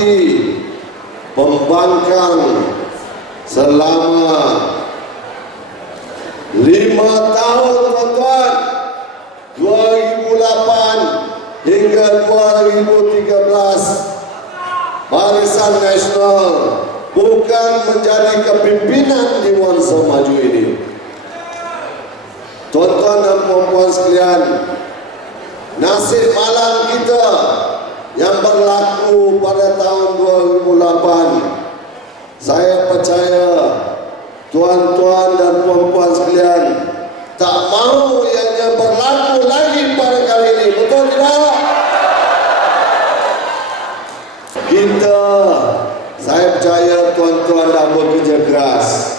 Bupati Pembangkang selama 5 tahun, tuan-tuan, 2008 hingga 2013. Barisan Nasional bukan menjadi kepimpinan di Wangsa Maju ini. Tuan-tuan dan puan-puan sekalian, nasib malang kita yang berlaku pada tahun 2008, saya percaya tuan-tuan dan puan-puan sekalian tak mahu ianya berlaku lagi pada kali ini. Betul tidak? Saya percaya tuan-tuan dah bekerja keras.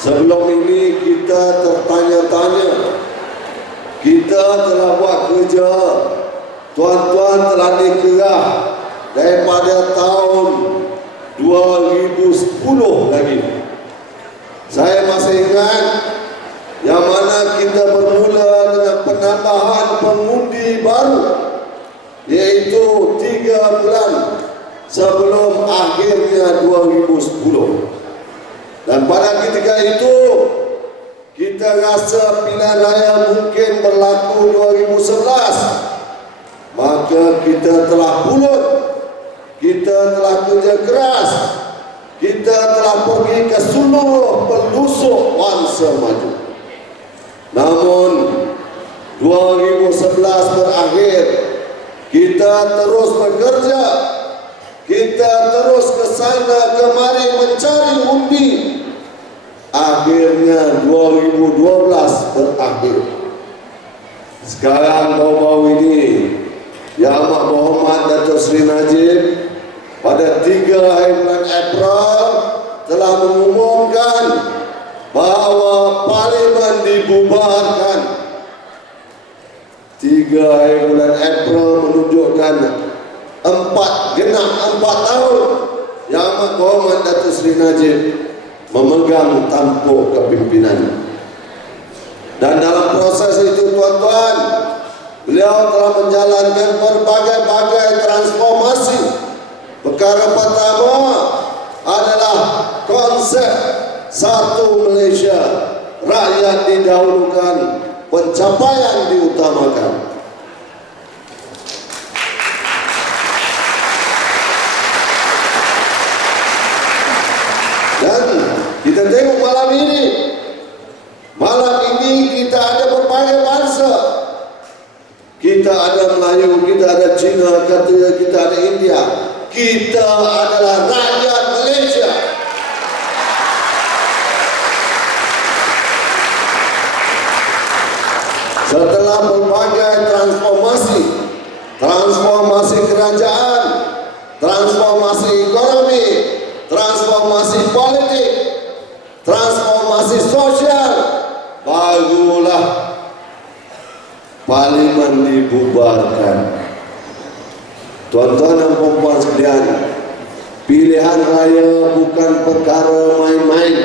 Sebelum ini kita tertanya-tanya, kita telah buat kerja, tuan-tuan telah dikerah daripada tahun 2010 lagi. Saya masih ingat yang mana kita bermula dengan penambahan pengundi baru, iaitu 3 bulan sebelum akhirnya 2010. Dan pada ketika itu kita rasa pilihan raya mungkin berlaku 2011. Maka kita telah bulut, kita telah kerja keras, kita telah pergi ke seluruh pelosok Wangsa Maju. Namun 2011 berakhir, kita terus bekerja, kita terus ke sana kemari mencari undi. Akhirnya 2012 berakhir. Sekarang baru-baru ini, Yang Amat Berhormat Datuk Seri Najib pada 3 hari bulan April telah mengumumkan bahawa Parlimen dibubarkan. 3 hari bulan April menunjukkan genap 4 tahun Yang Amat Berhormat Datuk Seri Najib memegang tampuk kepimpinan. Dan dalam proses itu, tuan-tuan, beliau telah menjalankan berbagai-bagai transformasi. Perkara pertama adalah konsep Satu Malaysia, rakyat didahulukan, pencapaian diutamakan. Dan kita tengok malam ini kita ada berbagai bangsa. Kita ada Melayu, kita ada Cina, kita ada India. Kita adalah rakyat Malaysia. Setelah berbagai transformasi kerajaan, transformasi ekonomi, transformasi politik, transformasi sosial, barulah Parlimen dibubarkan. Tuan-tuan dan puan-puan sekalian, pilihan raya bukan perkara main-main.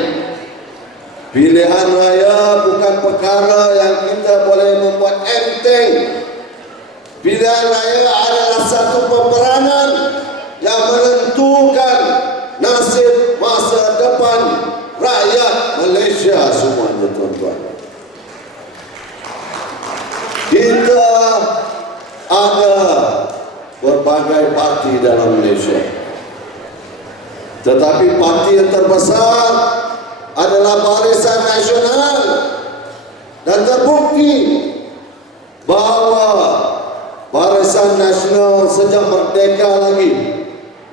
Pilihan raya bukan perkara yang kita boleh membuat enteng. Pilihan raya adalah satu peperangan yang menentukan nasib masa depan rakyat Malaysia semuanya, tuan-tuan. Kita ada berbagai parti dalam Malaysia, tetapi parti yang terbesar adalah Barisan Nasional. Dan terbukti bahawa Barisan Nasional sejak merdeka lagi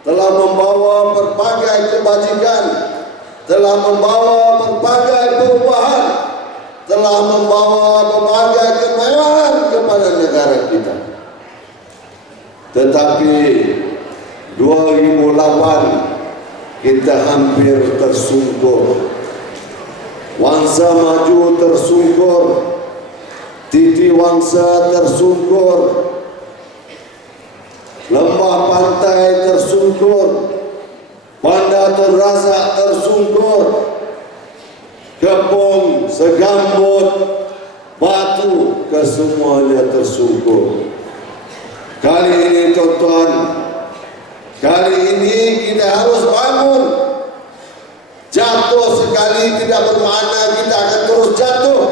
telah membawa berbagai kebajikan, telah membawa berbagai perubahan, telah membawa berbagai kemewahan kepada negara kita. Tetapi 2008 kita hampir tersungkur. Wangsa Maju tersungkur, Titi Wangsa tersungkur, Lembah Pantai tersungkur, Bandar Tun Razak tersungkur, Kepung, Segambut, Batu, kesemuanya tersungkur. Kali ini, tuan-tuan, kali kita harus bangun. Jatuh sekali tidak bermakna kita akan terus jatuh.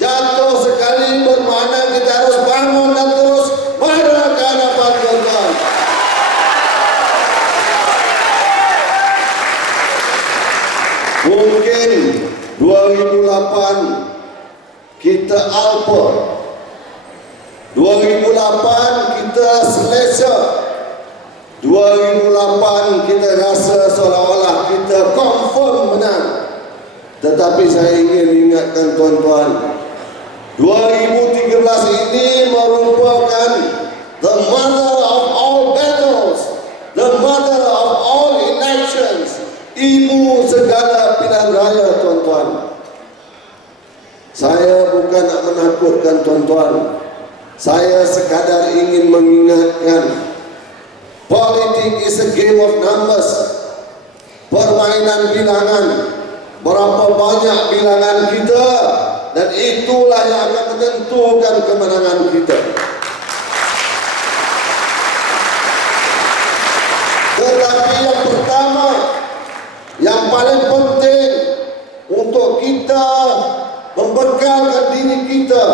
Jatuh sekali bermakna kita harus bangun dan terus marah ke hadapan Tuhan. Mungkin 2008 kita alpa, 2008 kita selesa, 2008 kita rasa seolah-olah kita confirm menang. Tetapi saya ingin ingatkan tuan-tuan, 2013 ini merupakan the mother of all battles, the mother of all elections, ibu segala pilihan raya tuan-tuan. Saya bukan nak menakutkan tuan-tuan, saya sekadar ingin mengingatkan, politik is a game of numbers, permainan bilangan. Berapa banyak bilangan kita, dan itulah yang akan menentukan kemenangan kita. Tetapi yang pertama, yang paling penting untuk kita membekalkan diri kita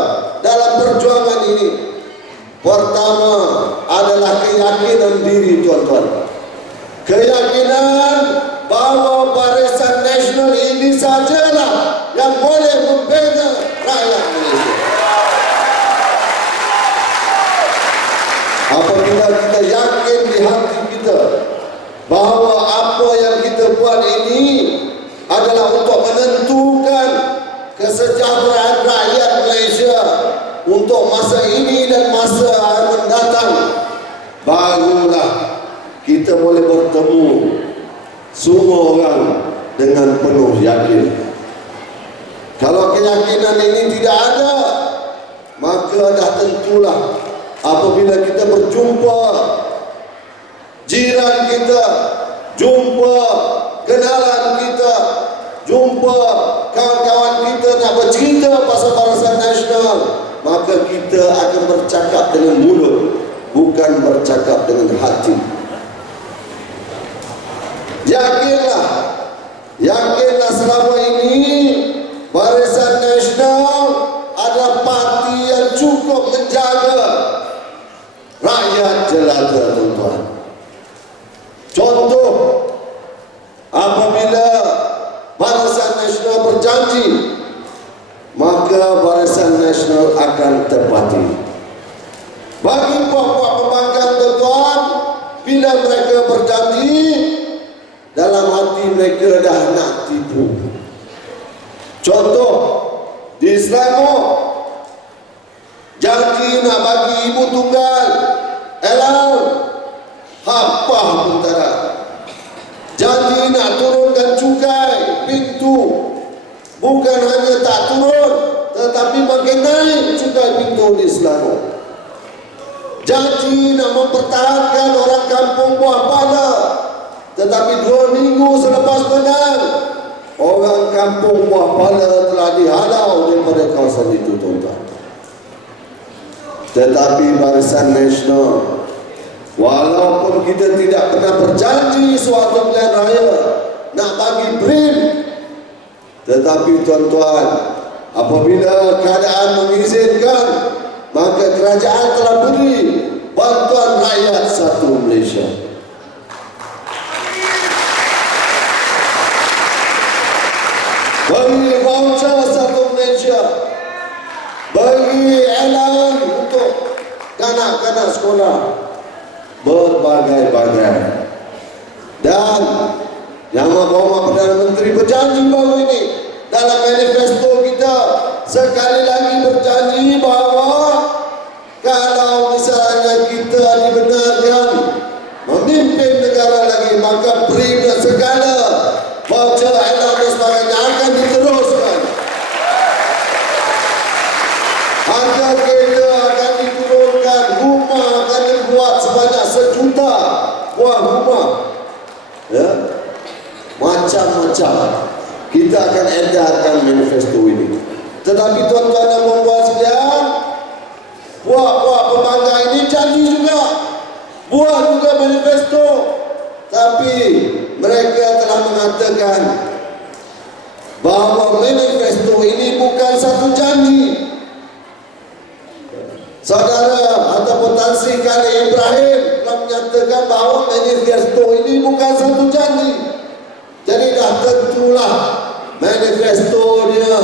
dalam perjuangan ini, pertama adalah keyakinan diri tuan-tuan. Keyakinan bahawa Barisan Nasional ini sajalah yang boleh membela rakyat Malaysia. Apabila kita yakin di hati kita bahawa apa yang kita buat ini adalah untuk menentukan kesejahteraan rakyat Malaysia untuk masa ini dan masa mendatang, barulah kita boleh bertemu semua orang dengan penuh yakin. Kalau keyakinan ini tidak ada, maka dah tentulah apabila kita berjumpa jiran kita, jumpa kenalan kita, jumpa kawan-kawan kita nak bercerita pasal Barisan Nasional, maka kita akan bercakap dengan mulut, bukan bercakap dengan hati. Yakinlah selama ini Barisan Nasional adalah parti yang cukup menjaga rakyat jelata tuan-tuan. Contoh, apabila Barisan Nasional berjanji, maka Barisan Nasional akan tepati. Bagi puak-puak pembangkang tuan-tuan, bila mereka berjanji, dalam hati mereka dah nak tipu. Contoh, di Selangor, janji nak bagi ibu tunggal, hampa tentara. Janji nak turunkan cukai pintu, bukan hanya tak turun, tetapi makin naik cukai pintu di Selangor. Janji nak mempertahankan orang kampung Buah Pala, tetapi 2 minggu selepas menang, orang kampung Buah Pala telah dihalau daripada kawasan itu tuan-tuan. Tetapi Barisan Nasional, walaupun kita tidak pernah berjanji suatu pilihan raya nak bagi BRIM, tetapi tuan-tuan, apabila keadaan mengizinkan, maka kerajaan telah beri bantuan rakyat satu Malaysia. Bagi voucher satu Malaysia, bagi elan untuk kanak-kanak sekolah, berbagai-bagai. Dan Yang Mahkamah Perdana Menteri berjanji baru ini dalam manifesto kita, sekali lagi berjanji bahawa kalau misalnya kita dibenarkan memimpin negara lagi, maka beri segala voucher elan dan sebagainya akan diteruskan. Harga kereta akan diturunkan, rumah akan dibuat sebanyak 1 juta buah rumah, ya, macam-macam. Kita akan edarkan manifesto ini. Tetapi tuan-tuan yang membuat sekalian, puak-puak pembangkang ini janji juga, buat juga manifesto, tetapi mereka telah mengatakan bahawa manifesto ini bukan satu janji. Saudara ataupun Tan Sri Khalil Ibrahim telah menyatakan bahawa manifesto ini bukan satu janji. Jadi dah tentulah manifesto dia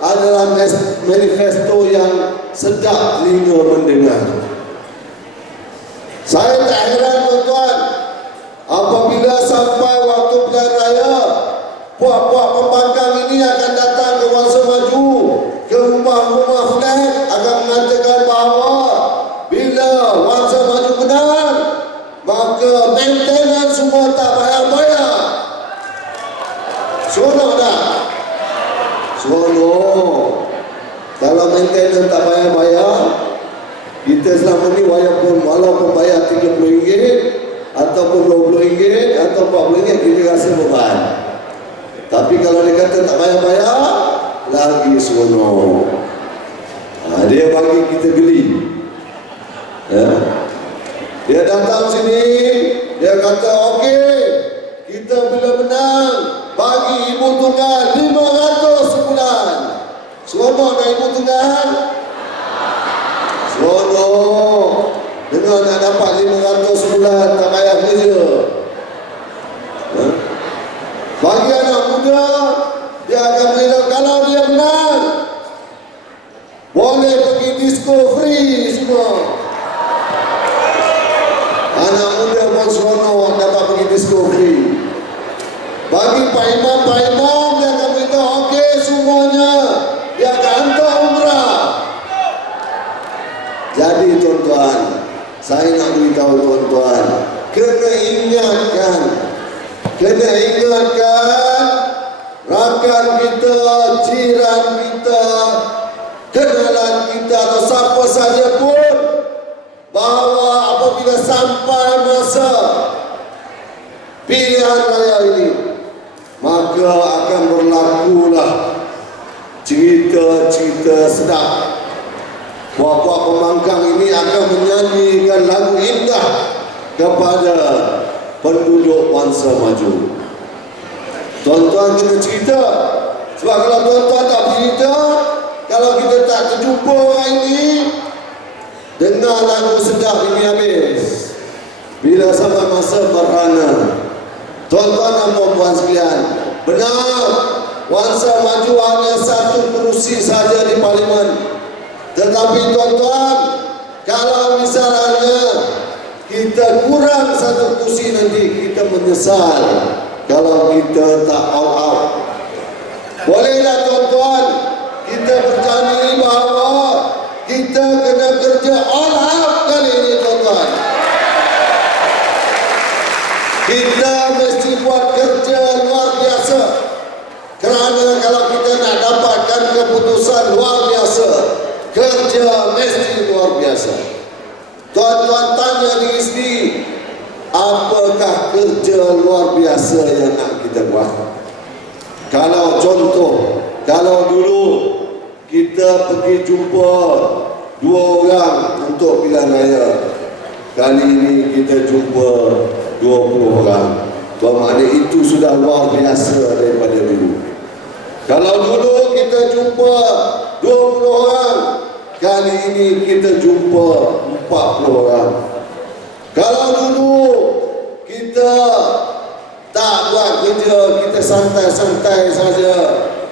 adalah manifesto yang sedap telinga mendengar. Saya tak heran tuan-tuan, apabila sampai waktu pilihan raya, puak-puak pembangkang ini akan datang ke Wangsa Maju, ke rumah-rumah flat, akan mengatakan bahawa bila Wangsa Maju benar, maka maintenance semua tak bayar-bayar. Seronok tak? Seronok. Kalau maintenance tak bayar-bayar, kita selama ni walaupun bayar RM30 ataupun RM20 atau RM40, kita rasa beban. Tapi kalau dia kata tak bayar-bayar, lagi seronok. Dia bagi kita geli. Dia datang sini, dia kata okey, kita bila menang bagi ibu tunggal 500 sebulan. Seronok nak ibu tunggal? Seronok. Dengar nak dapat 500 sebulan tak payah kerja. Bagi anak muda, dia akan beritahu kalau dia menang, boleh pergi disco free semua. Anak muda pun seronok dapat pergi disco free. Bagi Pak Imam, dia akan beritahu okey semuanya, dia akan hantar umrah. Jadi tuan-tuan, saya nak beritahu tuan-tuan, kena ingatkan rakan kita, jiran kita, kenalan kita atau siapa saja pun, bahawa apabila sampai masa pilihan raya ini, maka akan berlakulah cerita-cerita sedap. Puak-puak pembangkang ini akan menyanyikan lagu indah kepada penduduk Wangsa Maju. Tuan-tuan kena cerita. Sebab kalau tuan-tuan tak cerita, kalau kita tak terjumpa hari ini, dengar lagu sedap ini habis. Bila sampai masa berhana, tuan-tuan dan puan-puan sekalian, benar, Wangsa Maju hanya satu kerusi saja di Parlimen. Tetapi tuan-tuan, kalau misalnya kita kurang satu kursi nanti, kita menyesal kalau kita tak all out. Bolehlah tuan-tuan, kita berjanji bahawa kita kena kerja all out kali ini tuan-tuan. Kita mesti buat kerja luar biasa. Kerana kalau kita nak dapatkan keputusan luar biasa, kerja mesti luar biasa. Tuan-tuan tanya diri sendiri, apakah kerja luar biasa yang nak kita buat? Kalau contoh, kalau dulu kita pergi jumpa 2 orang untuk pilihan raya, kali ini kita jumpa 20 orang. Bermakna itu sudah luar biasa daripada dulu. Kalau dulu kita jumpa 20 orang, kali ini kita jumpa 40 orang. Kalau dulu kita tak buat kerja, kita santai-santai saja,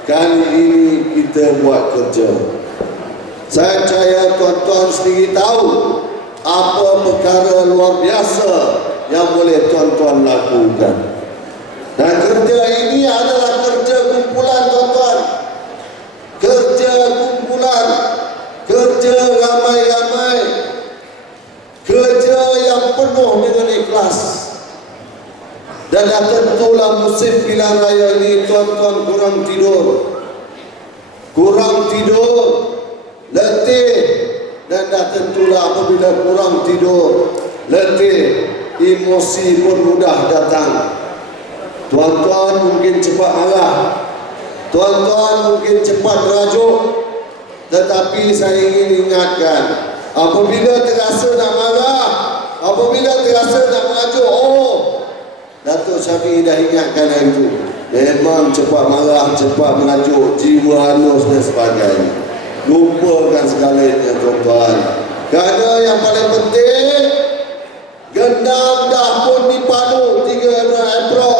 kali ini kita buat kerja. Saya percaya tuan-tuan sendiri tahu apa perkara luar biasa yang boleh tuan-tuan lakukan. Dan kerja ini adalah kerja kumpulan tuan-tuan. Kerja kumpulan, kerja ramai-ramai, kerja yang penuh dengan ikhlas. Dan dah tentulah musim pilihan raya ini tuan-tuan kurang tidur, letih. Dan dah tentulah apabila kurang tidur, letih, emosi pun mudah datang. Tuan-tuan mungkin cepat marah, tuan-tuan mungkin cepat merajuk. Tetapi saya ingin ingatkan, apabila terasa nak marah, apabila terasa nak merajuk, Datuk Syafiee dah ingatkan hari itu. Memang cepat marah, cepat mengajuk, jiwa hanus dan sebagainya. Lupakan segalanya tuan-tuan. Kerana yang paling penting, gendam dah pun dipadu 3 April.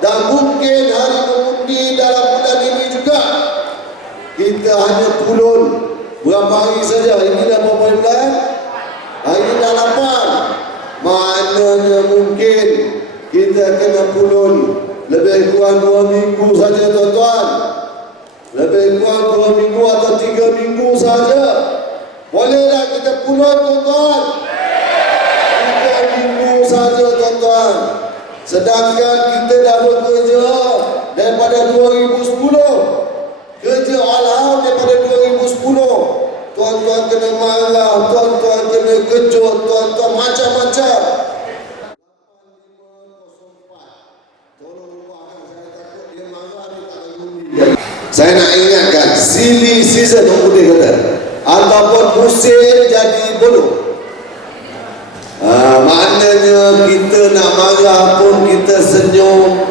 Dan mungkin hari mengundi dalam bulan ini juga. Kita hanya pulun berapa hari saja. Ini dah berapa bulan? Hari ini dah 8. Maknanya mungkin kita kena pulun lebih kurang 2 minggu saja tuan-tuan. Lebih kurang 2 minggu atau 3 minggu saja. Bolehlah kita pulun tuan-tuan. 3 minggu saja tuan-tuan. Sedangkan kita dah bekerja daripada 2010. Kerja all-out daripada 2010. Tuan-tuan kena marah, tuan-tuan kena kejut, tuan-tuan macam-macam. Saya nak ingatkan, silly season orang putih kata, ataupun musim jadi bodoh. Maknanya kita nak marah pun kita senyum.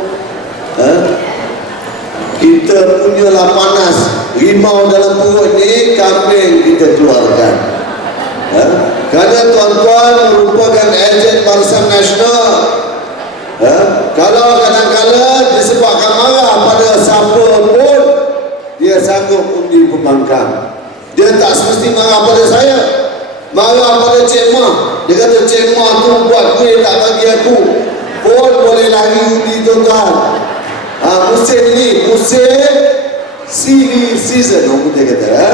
Kita punyalah panas. Rimau dalam perut ni, kambing kita keluarkan. Kerana tuan-tuan merupakan ejen Barisan Nasional. Kalau kadang-kadang disebabkan marah pada siapa pun, dia sanggup undi pembangkang. Dia tak semesti marah pada saya. Marah pada Cik Mah. Dia kata Cik Mah tu buat kuih tak bagi aku, pun boleh lari undi tuan-tuan. Musim ini, musim silly season orang putih kata.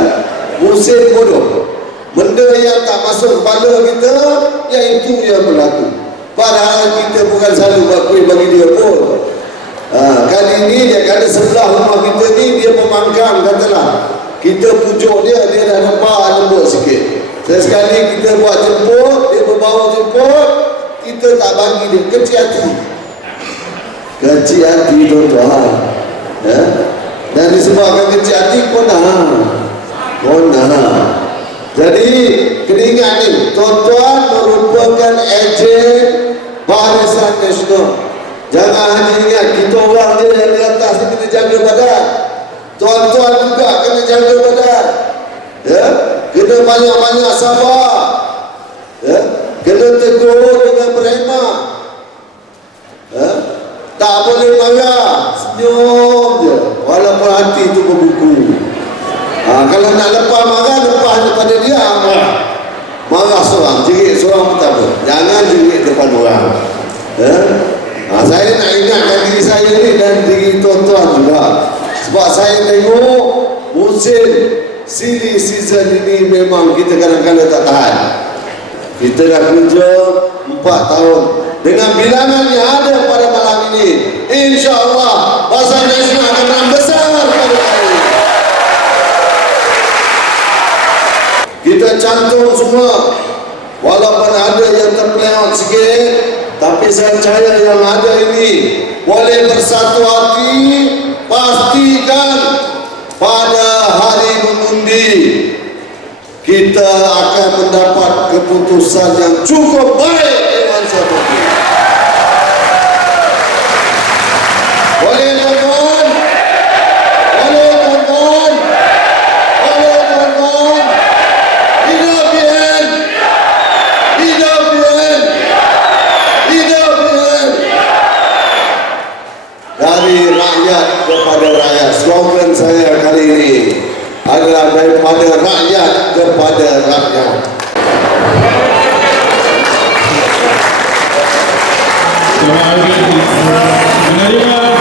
Musim bodoh. Benda yang tak masuk kepala kita, yang itu yang berlaku. Padahal kita bukan selalu buat kuih bagi dia pun. Kali ini dia kata sebelah rumah kita ni dia pemangkang katalah. Kita pujuk dia, dia dah nampak lembut sikit. Sesekali kita buat jemput, dia berbawa jemput, kita tak bagi dia, kecil hati. Kecil hati tuan-tuan. Dan disebabkan kecil hati konah. Jadi kena ingat ni, tuan-tuan merupakan ejen Barisan Nasional. Jangan hanya ingat kita orang je yang di atas ni kena jaga badan. Tuan-tuan juga kena jaga badan. Kena banyak-banyak sabar. Kena tegur dengan berhemah. Tak boleh marah, senyum je, walaupun hati itu berbuku. Kalau nak lepas marah, lepas daripada dia, marah seorang, jerit seorang pun tak apa. Jangan jerit depan orang. Saya nak ingatkan diri saya ni dan diri tuan-tuan juga. Sebab saya tengok musim silly season ini memang kita kadang-kadang tak tahan. Kita dah kerja 4 tahun. Dengan bilangan yang ada pada malam ini, insya-Allah Barisan Nasional akan menang besar pada hari ini. Kita cantum semua, walaupun ada yang terpeleot sikit, tapi saya percaya yang ada ini boleh bersatu hati. Pastikan pada hari mengundi kita akan mendapat keputusan yang cukup baik dengan seperti ini. Boleh tuan-tuan? Boleh tuan-tuan? Boleh tuan-tuan? Hidup PN! Hidup PN! Hidup PN! Dari rakyat kepada rakyat. Slogan saya kali ini adalah daripada rakyat kepada rakyat. Terima kasih.